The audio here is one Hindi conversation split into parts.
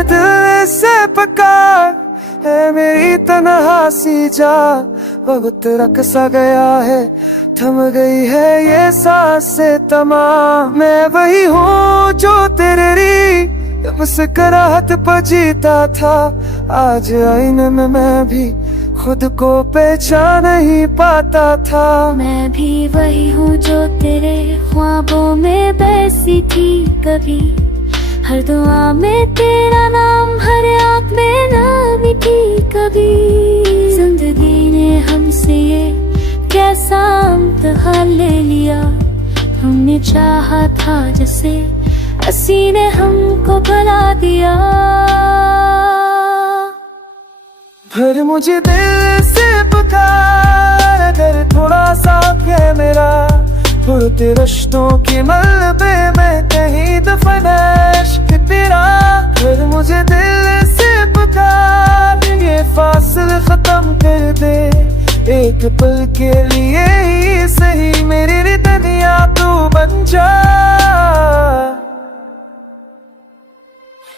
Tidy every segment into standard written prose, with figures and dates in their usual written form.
मुझे दिल से पुकार है मेरी तन्हा सी जा, बहुत रकसा गया है, थम गई है ये सांसें तमाम। मैं वही हूँ जो तेरे लिए मुस्कुराहट पर जीता था, आज आईने में मैं भी खुद को पहचान नहीं पाता था। मैं भी वही हूँ जो तेरे ख्वाबों में बसी थी कभी, हर दुआ में तेरा नाम, हर आँख में नामी थी कभी। जिंदगी ने हमसे ये कैसा इम्तिहान ले लिया, हमने चाहा था जैसे हंसी ने हमको भुला दिया। फिर मुझे दिल से पुकार, अगर थोड़ा सा है मेरा, पुरते रिश्तों के मलबे में कहीं दफन है इश्क तेरा। फिर मुझे दिल से पुकार, ये फासिल खत्म कर दे, एक पल के लिए ही सही मेरी दुनिया तू बन जा।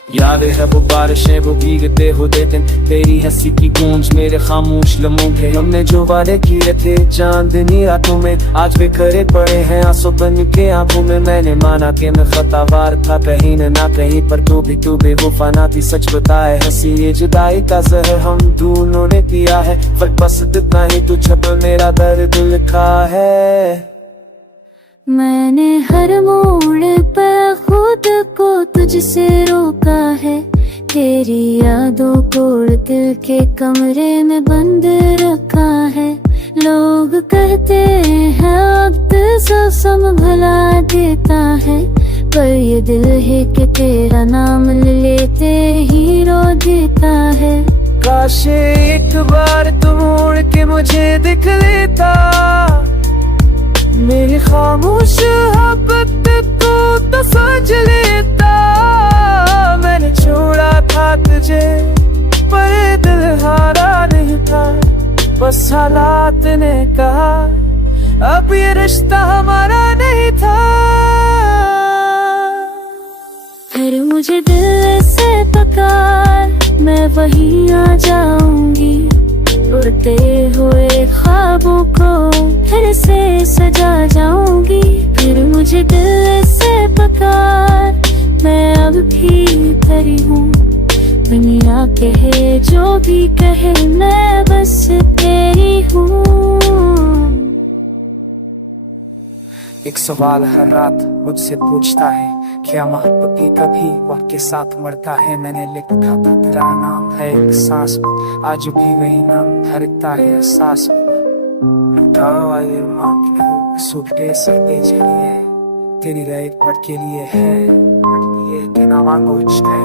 याद है वो बारिशें, वो भीगते होते दिन, तेरी हंसी की गूंज मेरे खामोश लम्हों थे। हमने जो वादे किए थे चांदनी रातों में, आज वे करे पड़े हैं आंसू बन के आंखों में। मैंने माना कि मैं खतावार था कहीं न ना कहीं, पर तू भी बेवफा ना थी। सच बताए हंसी ये जुदाई का जहर हम दोनों ने पिया है, फर्क बस इतना ही तू छप मेरा दर्द लिखा है। मैंने हर मोड़ पर खुद को तुझसे रोका है, तेरी यादों को दिल के कमरे में बंद रखा है। लोग कहते हैं वक्त सब भुला देता है, पर ये दिल है कि तेरा नाम लेते ही रो देता है। काश एक बार तू मुड़ के मुझे दिख लेता, मेरी खामोश मोहब्बत को तो समझ लेता। मैंने छोड़ा था तुझे पर दिल हारा नहीं था, बस हालात ने कहा अब ये रिश्ता हमारा नहीं था। फिर मुझे दिल से पुकार, मैं वहीं आ जाऊंगी, उड़ते हुए ख्वाबों को फिर से सजा जाऊंगी। फिर मुझे दिल से पुकार, मैं अब भी परी हूँ, दुनिया कहे जो भी कहे मैं बस तेरी हूँ। एक सवाल हर रात मुझसे पूछता है, क्या मोहब्बत कभी वक्त के साथ मरता है? मैंने लिखा था तेरा नाम है एक सांस में, आज भी वही नाम धरता है एहसास में। सूटकेस दे चलिए तेरी रात पट के लिए है, ये कि ना मांगो इश्क़ है,